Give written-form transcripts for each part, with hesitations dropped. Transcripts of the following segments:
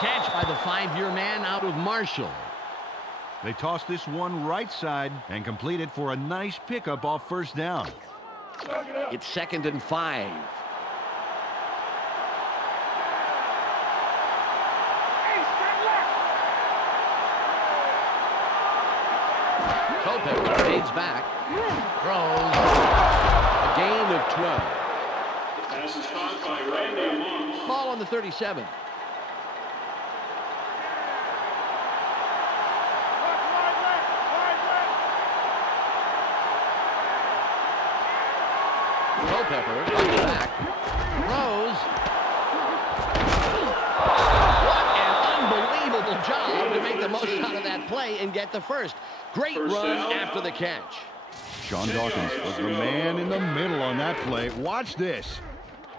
catch by the 5-year man out of Marshall. They toss this one right side and complete it for a nice pickup off first down. It's 2nd and 5. Culpepper fades back. Throws. A gain of 12. Pass is caught by Randy Moss. Ball on the 37. Culpepper comes back. Throws. What an unbelievable job to make the most out of that play and get the first. Great run after the catch. Sean Dawkins was the man in the middle on that play. Watch this.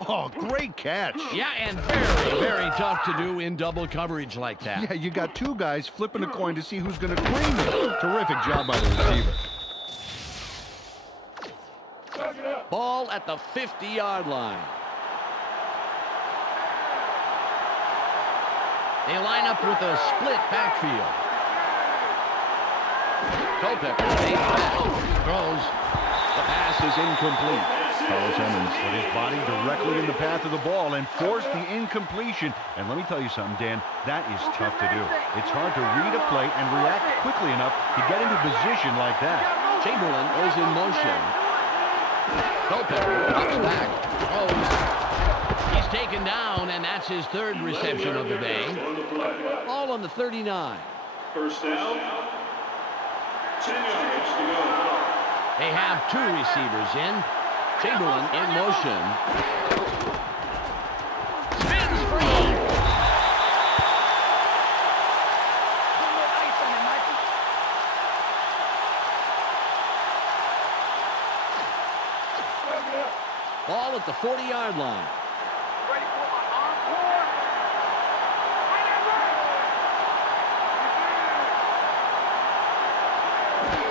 Oh, great catch. Yeah, and very, very tough to do in double coverage like that. Yeah, you got two guys flipping a coin to see who's going to cream it. Terrific job by the receiver. Ball at the 50-yard line. They line up with a split backfield. Culpepper takes back. Throws. The pass is incomplete. Carlos Emmons put his body directly in the path of the ball and forced the incompletion. And let me tell you something, Dan, that is tough to do. It's hard to read a play and react quickly enough to get into position like that. Chamberlain goes in motion. Culpepper drops back. Throws. He's taken down, and that's his 3rd reception of the day. Ball on the 39. First down. 10 yards to go. They have 2 receivers in. Chamberlain in motion. Spins free. Ball at the 40-yard line.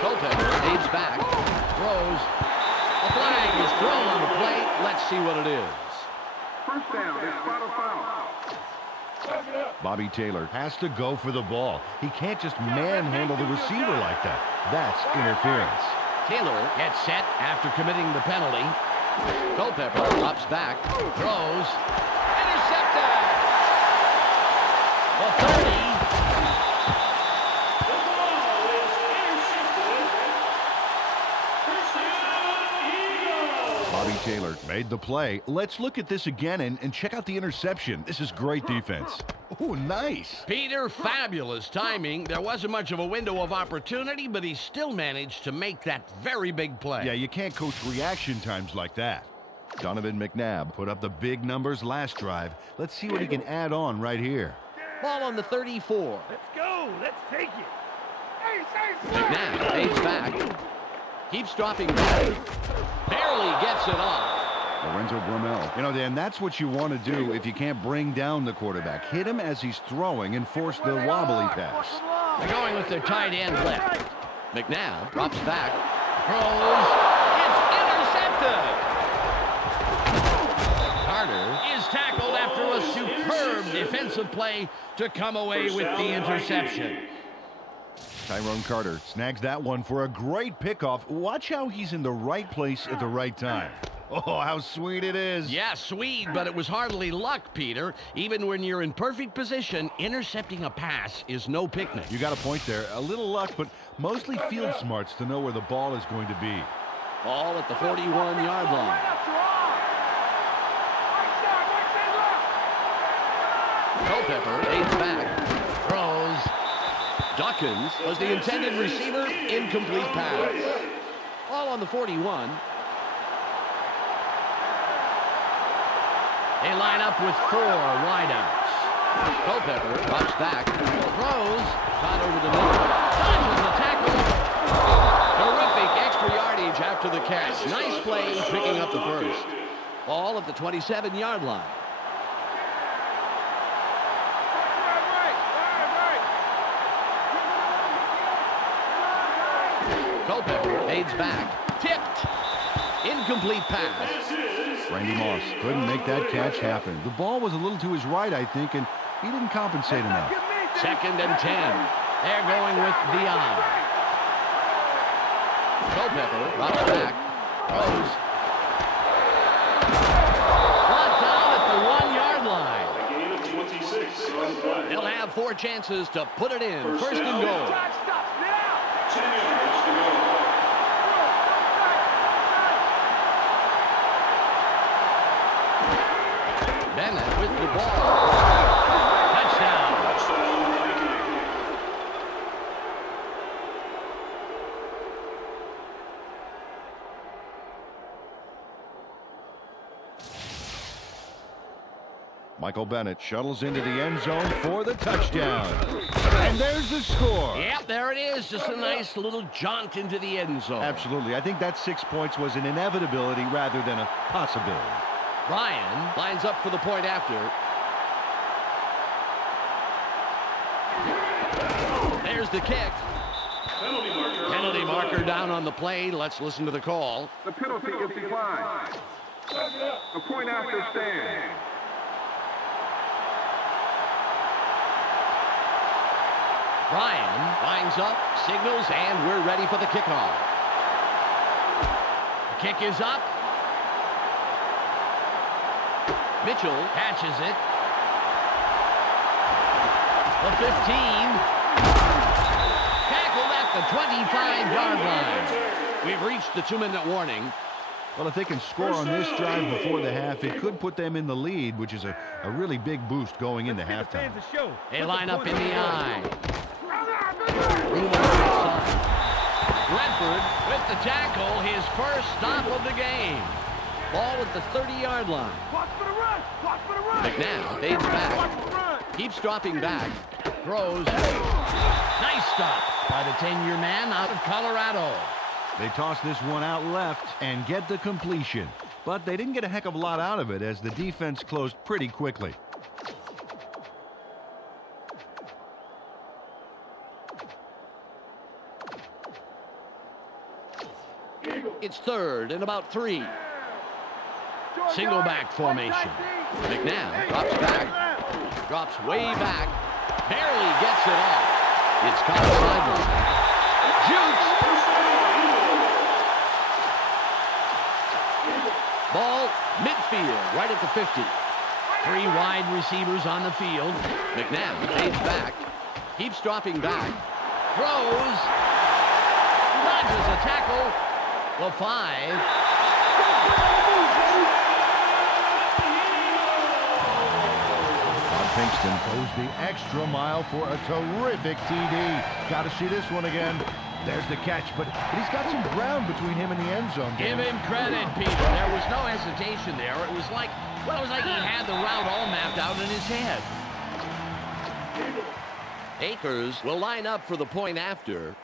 Culpepper aids back. Throws. A flag is thrown on the play. Let's see what it is. First down, it's foul. Bobby Taylor has to go for the ball. He can't just manhandle the receiver like that. That's interference. Taylor gets set after committing the penalty. Culpepper drops back. Throws. Intercepted. The 30. Bobby Taylor made the play. Let's look at this again and check out the interception. This is great defense. Oh, nice. Peter, fabulous timing. There wasn't much of a window of opportunity, but he still managed to make that very big play. Yeah, you can't coach reaction times like that. Donovan McNabb put up the big numbers last drive. Let's see what he can add on right here. Ball on the 34. Let's go. Let's take it. McNabb fades back. Keeps dropping back. Barely gets it off. Lorenzo Brumell. You know, Dan, that's what you want to do if you can't bring down the quarterback. Hit him as he's throwing and force the wobbly pass. They're going with their tight end left. McNabb drops back. Throws. It's intercepted. Carter is tackled after a superb defensive play to come away with the interception. Tyrone Carter snags that one for a great pickoff. Watch how he's in the right place at the right time. Oh, how sweet it is. Yeah, sweet, but it was hardly luck, Peter. Even when you're in perfect position, intercepting a pass is no picnic. You got a point there. A little luck, but mostly field smarts to know where the ball is going to be. Ball at the 41-yard line. Culpepper aids back. Throws. Dawkins was the intended receiver. Incomplete pass. Ball on the 41. They line up with 4 wideouts. Culpepper drops back. Throws. Shot over the middle. Dodges the tackle. Terrific extra yardage after the catch. Nice play picking up the first. Ball at the 27-yard line. Culpepper aids back. Tipped. Incomplete pass. Randy Moss couldn't make that catch happen. The ball was a little to his right, I think, and He didn't compensate enough. 2nd and 10. They're going with Dion. Culpepper drops back. Throws. Brought down at the 1-yard line. A gain of 26 on play. They'll have 4 chances to put it in. First and goal. 10 yards to go. Bennett with the ball. Touchdown. Touchdown, Vikings. Michael Bennett shuttles into the end zone for the touchdown. And there's the score. Yep, there it is. Just a nice little jaunt into the end zone. Absolutely. I think that 6 points was an inevitability rather than a possibility. Ryan lines up for the point after. There's the kick. Penalty marker. Penalty marker down on the play. Let's listen to the call. The penalty is declined. The point after stand. Ryan lines up, signals, and we're ready for the kickoff. The kick is up. Mitchell catches it. The 15. Tackled at the 25-yard line. We've reached the 2-minute warning. Well, if they can score on this drive before the half, it could put them in the lead, which is a really big boost going into halftime. They line up in the eye. Room on the right side. Redford with the tackle, his first stop of the game. Ball at the 30-yard line. McNabb fades back. Keeps dropping back. Throws. Nice stop by the 10-year man out of Colorado. They toss this one out left and get the completion. But they didn't get a heck of a lot out of it as the defense closed pretty quickly. It's 3rd and about 3. Single back formation. McNabb drops back. Drops way back. Barely gets it off. It's caught sideline. Jukes. Ball midfield, right at the 50. 3 wide receivers on the field. McNabb fades back. Keeps dropping back. Throws. Dodges a tackle. The 5. Pinkston goes the extra mile for a terrific TD. Got to see this one again. There's the catch, but he's got some ground between him and the end zone. Give him credit, Peter. There was no hesitation there. It was like he had the route all mapped out in his head. Akers will line up for the point after.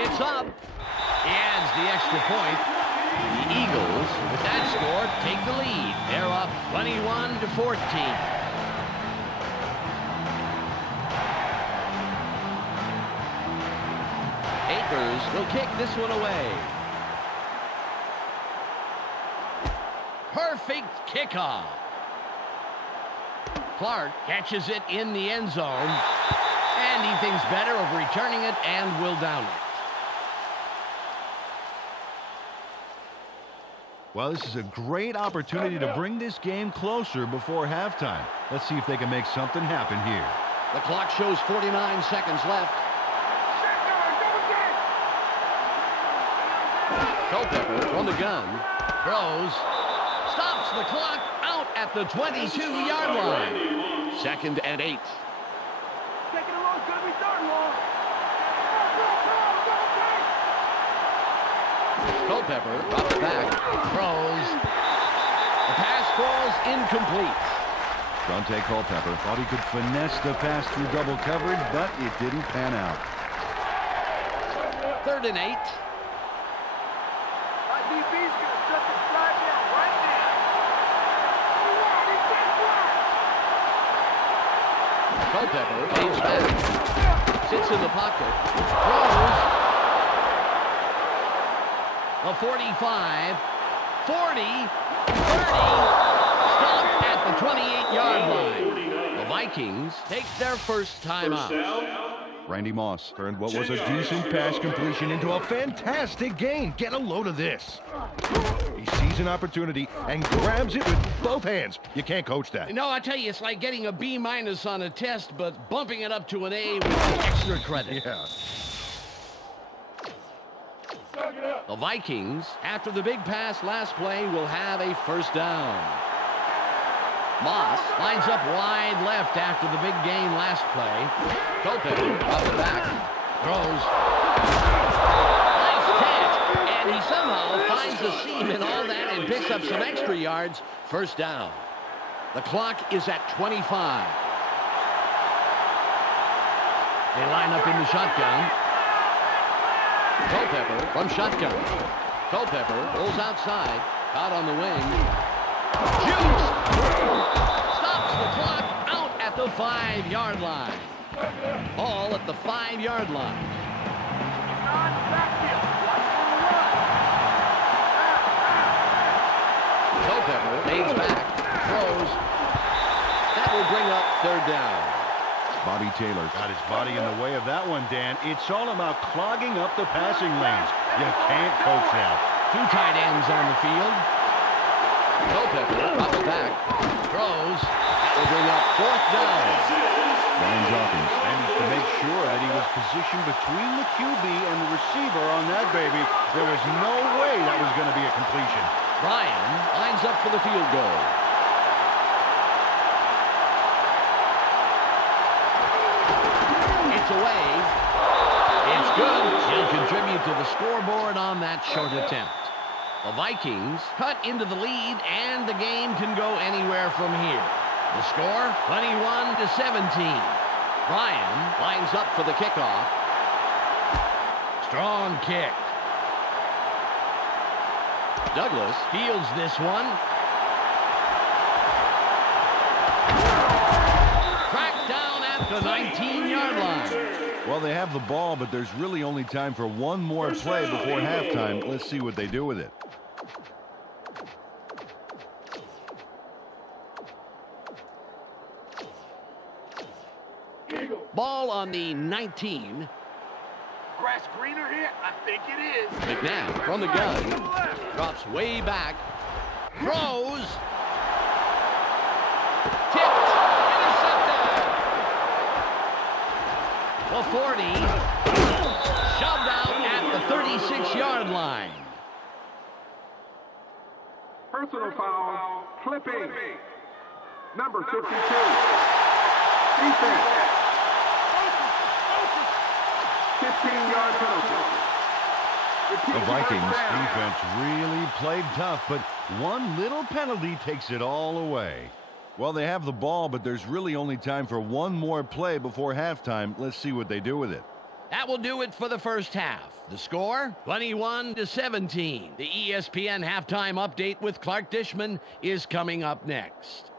It's up. He adds the extra point. The Eagles, with that score, take the lead. They're up 21-14. Akers will kick this one away. Perfect kickoff. Clark catches it in the end zone. And he thinks better of returning it and will down it. Well, this is a great opportunity to bring this game closer before halftime. Let's see if they can make something happen here. The clock shows 49 seconds left. Culpepper from the gun. Throws. Stops the clock out at the 22-yard line. 2nd and 8. Culpepper drops back, throws. The pass falls incomplete. Dante Culpepper thought he could finesse the pass through double coverage, but it didn't pan out. 3rd and 8. Culpepper fades back, sits in the pocket, throws. The 45, 40, 30, stopped at the 28-yard line. The Vikings take their first timeout. Randy Moss turned what was a decent pass completion into a fantastic gain. Get a load of this. He sees an opportunity and grabs it with both hands. You can't coach that. No, I tell you, it's like getting a B- on a test, but bumping it up to an A with extra credit. Yeah. The Vikings, after the big pass last play, will have a first down. Moss lines up wide left after the big gain last play. Culpepper up the back. Throws. Nice catch. And he somehow finds a seam in all that and picks up some extra yards. First down. The clock is at 25. They line up in the shotgun. Culpepper from shotgun. Culpepper pulls outside. Out on the wing. Shoots! Stops the clock out at the 5-yard line. Ball at the 5-yard line. Culpepper fades back, throws. That will bring up third down. Bobby Taylor got his body in the way of that one, Dan. It's all about clogging up the passing lanes. You can't coach that. Two tight ends on the field. Culpepper drops back, throws. That will bring up fourth down. Ryan Dawkins managed to make sure that he was positioned between the QB and the receiver on that baby. There was no way that was going to be a completion. Ryan lines up for the field goal. It's away. It's good. He'll contribute to the scoreboard on that short attempt. The Vikings cut into the lead, and the game can go anywhere from here. The score, 21-17. Ryan lines up for the kickoff. Strong kick. Douglas fields this one. Tracked down at the 19-yard line. Well, they have the ball, but there's really only time for one more play before halftime. Let's see what they do with it. Ball on the 19. Grass greener here? I think it is. McNabb from the gun. Drops way back. Throws. Tipped. Intercepted. The 40. Shoved out at the 36-yard line. Personal foul, clipping. Number 52. Defense. 15-yard penalty. The Vikings defense really played tough, but one little penalty takes it all away. Well, they have the ball, but there's really only time for one more play before halftime. Let's see what they do with it. That will do it for the first half. The score, 21-17. The ESPN halftime update with Clark Dishman is coming up next.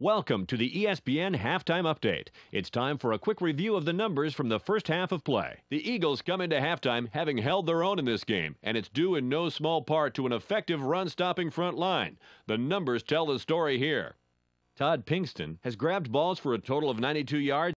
Welcome to the ESPN Halftime Update. It's time for a quick review of the numbers from the first half of play. The Eagles come into halftime having held their own in this game, and it's due in no small part to an effective run-stopping front line. The numbers tell the story here. Todd Pinkston has grabbed balls for a total of 92 yards.